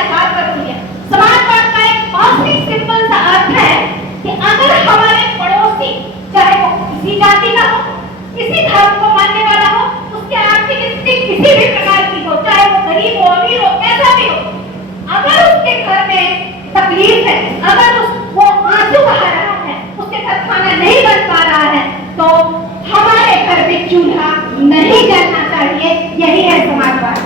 आधार पर हुई है। समाजवाद का एक बहुत ही सिंपल सा अर्थ है कि अगर हमारे पड़ोसी, चाहे वो किसी जाति का हो, किसी धर्म को मानने वाला हो, उसके आर्थिक स्थिति किसी भी प्रकार की हो, चाहे वो गरीब हो, अमीर हो, कैसा भी हो, अगर उसके घर में तकलीफ है, अगर वो आंसू बहा रहा है, उसके घर खाना नहीं बन पा रहा है, तो हमारे घर में चूल्हा नहीं जलना चाहिए। यही है समाजवाद,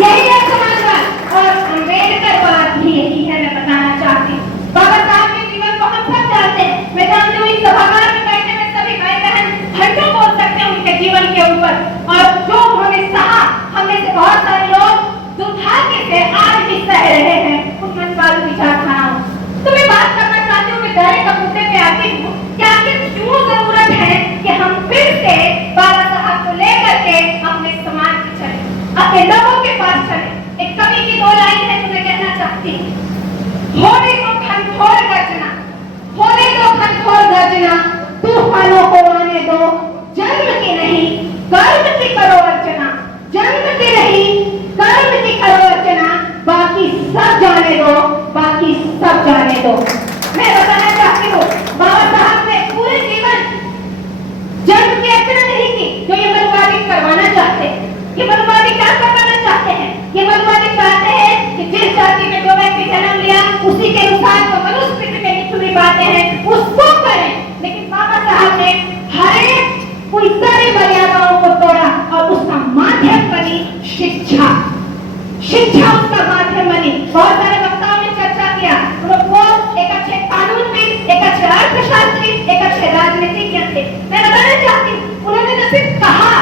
यही है समाजवाद। और अम्बेडकरवाद भी यही है, मैं बताना चाहती हूँ। बाबा साहब के जीवन को हम सब जानते हैं। मैं जानती हूँ इस सभागार में बैठे हुए सभी भाई बहन घंटों बोल सकते हैं उनके जीवन के ऊपर, और जो उन्होंने सहा, हमें से बहुत सारे लोग दुर्भाग्य से आज भी सह रहे हैं उन मनवालू विचारधाराओं। तो मैं बात करना चाहती हूँ कि दायरे का मुद्दे पे आती हूँ कि आखिर क्यों जरूरत है कि हम फिर से बाबा साहब को लेकर के अपने समाज में चले, अपने लोगों के पास चले। एक कवि की 2 लाइन है जो मैं कहना चाहती हूँ। होने को घनघोर गर्जना, होने को घनघोर गर्जना, तूफानों को आने दो, जन्म की नहीं कर्म की करो अर्चना, जन्म की नहीं कर्म की करो अर्चना, बाकी सब जाने दो, बाकी सब जाने दो। मैं बताना चाहती हूँ, बाबा साहब ने पूरे जीवन जन्म की अर्चना नहीं की। जो ये मनुवादी करवाना चाहते हैं, ये मनुवादी क्या करवाना चाहते हैं? ये मनुवादी चाहते हैं कि जिस जाति में जो व्यक्ति जन्म लिया उसी के अनुसार वो मनुस्मृति में लिखी हुई बातें हैं उसको करें। लेकिन बाबा साहब ने हर एक उन सारी मर्यादाओं को तोड़ा और उसका माध्यम बनी शिक्षा। शिक्षा उसका माध्यम बनी। बहुत सारे वक्ताओं ने चर्चा किया, वो एक अच्छे कानूनविद, एक अच्छे अर्थशास्त्री, एक अच्छे राजनीतिज्ञ थे। मैं बताना चाहती हूँ, उन्होंने न सिर्फ कहा,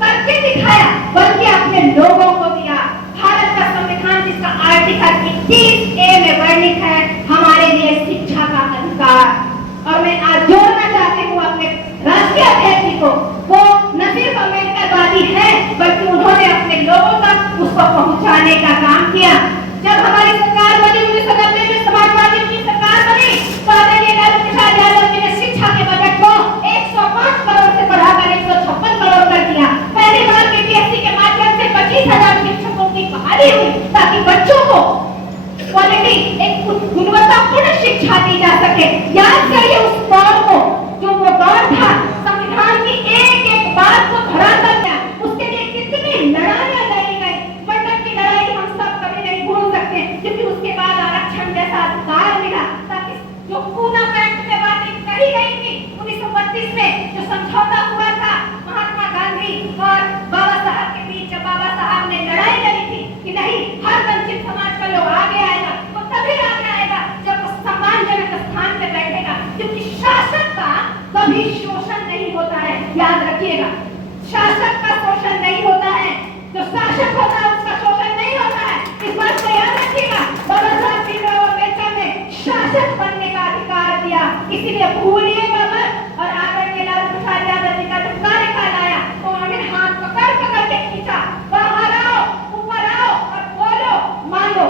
करके दिखाया, बल्कि अपने लोगों को दिया। भारत का संविधान जिसका आर्टिकल 21A में वर्णित है हमारे लिए शिक्षा का अधिकार। और मैं आज जोड़ना चाहती हूँ अपने राष्ट्रीय अध्यक्ष जी को, वो न सिर्फ अम्बेडकरवादी है बल्कि उन्होंने अपने लोगों तक उसको पहुंचाने का काम किया। जब हमारी सरकार बनी 1990 में, समाजवादी की सरकार बनी, तो आदरणीय लालू प्रसाद यादव जी ने शिक्षा के बजट को 105 करोड़ से बढ़ाकर 156 करोड़ कर दिया। पहली बार बीपीएससी के माध्यम से 25,000 शिक्षकों की बहाली हुई ताकि बच्चों को क्वालिटी, एक गुणवत्तापूर्ण शिक्षा दी जा सके। याद करिए उस दौर को, जो वो दौर था, संविधान की एक एक बात को धरातल में, उसके लिए कितनी लड़ाइयां लड़ी गई। मंडप की लड़ाई हम सब कभी नहीं भूल सकते, क्योंकि उसके बाद आरक्षण जैसा अधिकार मिला, ताकि जो पूना पैक्ट में बातें कही गई थी 1932 में, जो समझौता हुआ था महात्मा गांधी और बाबा साहब के बीच, जब बाबा साहब ने लड़ाई लड़ी थी कि नहीं, हर वंचित समाज का लोग आगे आएगा, तो तभी आगे आएगा जब वो सम्मानजनक स्थान पे बैठेगा। क्योंकि शासक का कभी शोषण नहीं होता है, याद रखिएगा, शासक का शोषण नहीं होता है, जो शासक होता है उसका शोषण नहीं होता है। इस बात को याद रखिएगा। बाबा साहब भीमराव अम्बेडकर ने शासक बनने का अधिकार दिया, इसीलिए भूलिएगा मत। और आदरणीय लालू प्रसाद यादव जी का जो कार्यकाल आया, तो उन्होंने हाथ पकड़ पकड़ के खींचा, बाहर आओ, ऊपर आओ और बोलो, मानो।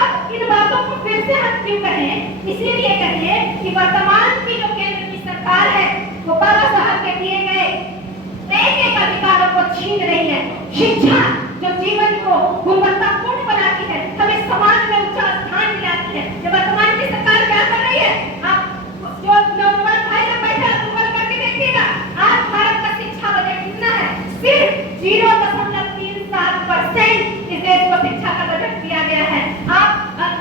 अब इन बातों को फिर से हम क्यों कहें? इसीलिए कहें कि वर्तमान की जो केंद्र की सरकार है, वो बाबा साहब के दिए गए एक अधिकारों को छीन रही है। शिक्षा जो जीवन को गुणवत्तापूर्ण बनाती है, हमें समाज में ऊंचा स्थान दिलाती है। जब वर्तमान की सरकार क्या कर रही है, आप जो नौजवान भाई लोग बैठे हैं गूगल करके देखिएगा, आज भारत का शिक्षा बजट कितना है? सिर्फ 0.37% इस देश को शिक्षा का बजट दिया गया है। आप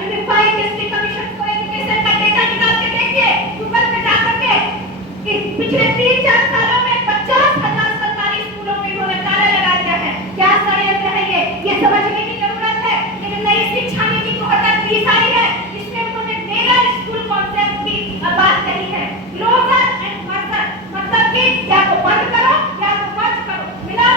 unified district commission for education का डेटा निकाल के देखिए, गूगल पे जाकर के, कि पिछले 3-4 सालों में 50,000 सरकारी स्कूलों में इन्होंने ताला लगा दिया है। क्या षड्यंत्र है ये समझने की जरूरत है। लेकिन नई शिक्षा नीति 2020 आई है, इसमें उन्होंने मेगा स्कूल कॉन्सेप्ट की बात कही है। क्लोजर एंड फर्दर, मतलब कि या तो बंद करो या तो मर्ज करो, मिला।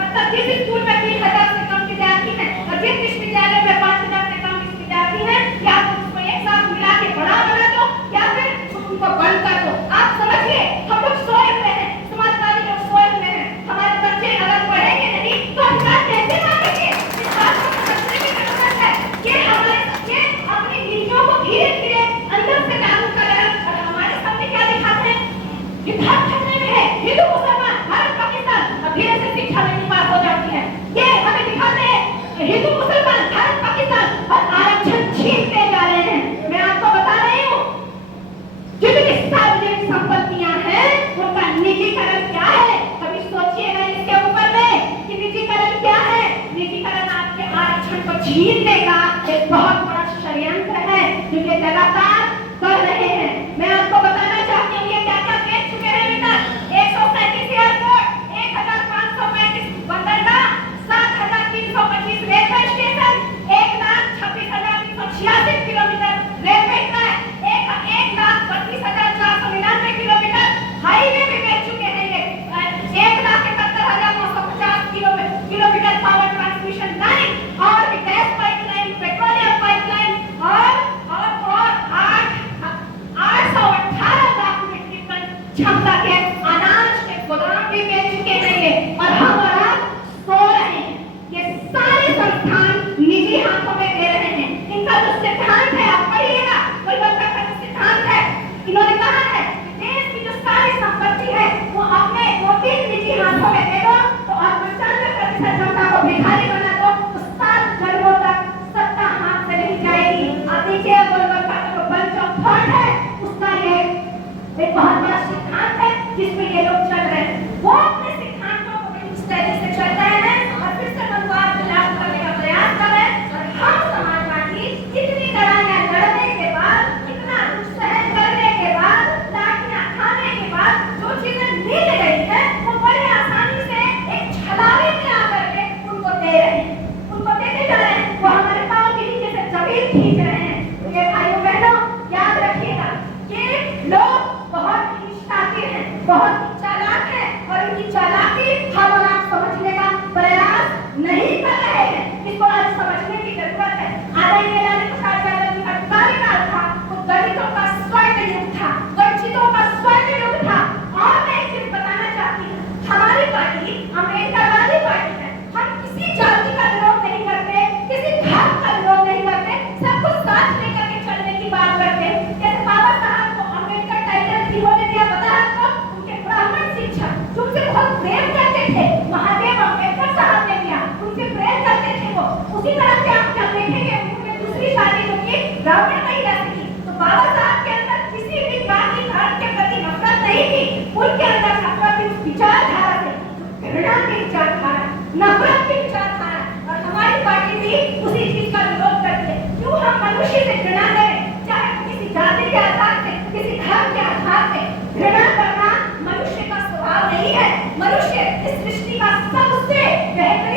मतलब जिस स्कूल में 3,000 से कम विद्यार्थी हैं और जिस विश्वविद्यालय में 5,000 से कम विद्यार्थी हैं, या तो उसको एक साथ मिला के बड़ा बना दो या फिर उनको बंद कर दो। आप समझिए, हम लोग सोए हुए हैं, समाजवादी लोग सोए हुए हैं। हमारे बच्चे अगर पढ़ेंगे नहीं तो अधिकार कैसे मांगेंगे? इस बात को छीनने का एक बहुत बड़ा षड्यंत्र है जो ये लगातार कर रहे हैं। मैं आपको बताना चाहती हूँ ये क्या क्या बेच चुके हैं अभी तक। 137 एयरपोर्ट, 1535 बंदरगाह, 7325 railway station, 1,26,386 kilometre railway track, 1,32,499 kilometre highway भी बेच चुके हैं ये, 1,71,950 किलोमीटर पावर ट्रांसमिशन लाइन और गैस पाइपलाइन, पेट्रोलियम पाइपलाइन और 818 लाख मीट्रिक टन क्षमता के अनाज के गोदाम भी बेच चुके हैं ये, और हम और आप सो रहे हैं। ये सारे संस्थान निजी हाथों में दे रहे हैं। इनका जो सिद्धांत है आप पढ़िएगा, गोलबर्गा का जो सिद्धांत है, इन्होंने कहा है देश की जो सारी संपत्ति है वो अपने 2-3 निजी हाथों में दे दो तो और 95% जनता को भिखारी बना दो तो 7 जन्मों तक सत्ता हाथ से नहीं जाएगी। आप देखिए गोलबर्गा का जो बंच ऑफ थॉट है उसका ये एक बहुत बड़ा सिद्धांत है जिसमें ये लोग चल रहे हैं। वो अपने सिद्धांतों को इस तरह से चल रहे हैं और फिर से मनवाद विलास करने का प्रयास कर रहे हैं। और हम समाजवादी इतनी लड़ाइयां लड़ने के बाद, इतना दुख सहन करने के बाद, लाठियां खाने के बाद जो चीजें मिल गई है वो बड़े आसानी से एक छलावे में आकर के उनको दे रहे हैं, उनको देते जा रहे हैं। वो हमारे पाँव के नीचे से जमीन खींच रहे हैं। ये भाइयों बहनों याद रखिएगा ये लोग बहुत ही शातिर हैं, बहुत ही चालाक हैं और इनकी चालाकी हम और आप समझने का प्रयास नहीं कर रहे हैं। इसको आज समझने की जरूरत है। आदरणीय लालू प्रसाद यादव जी का कार्यकाल था वो दलितों का स्वर्ण युग था, वंचितों का स्वर्ण युग था। और मैं एक चीज बताना चाहती हूँ, हमारी पार्टी अम्बेडकरवादी पार्टी है। हम किसी जाति का विरोध नहीं करते, किसी धर्म का विरोध नहीं करते, सबको साथ लेकर के चलने की बात करते हैं। जैसे बाबा साहब को अम्बेडकर टाइटल किन्होंने दिया पता है आपको? उनके ब्राह्मण शिक्षक जो उनसे बहुत प्रेम करते थे, महादेव अम्बेडकर साहब ने दिया, उनसे प्रेम करते थे वो। उसी तरह से आप जब देखेंगे उन्होंने दूसरी शादी जो की ब्राह्मण महिला से की तो बाबा साहब के अंदर किसी भी जाति धर्म के प्रति नफरत नहीं थी। उनके अंदर नफरत थी उस विचारधारा से, घृणा की विचारधारा, नफरत की विचारधारा। और हमारी पार्टी भी उसी चीज का विरोध करती है। क्यों हम मनुष्य से घृणा करें, चाहे किसी जाति के आधार से, किसी धर्म के आधार से। घृणा करना मनुष्य का स्वभाव नहीं है। मनुष्य इस सृष्टि का सबसे बेहतरीन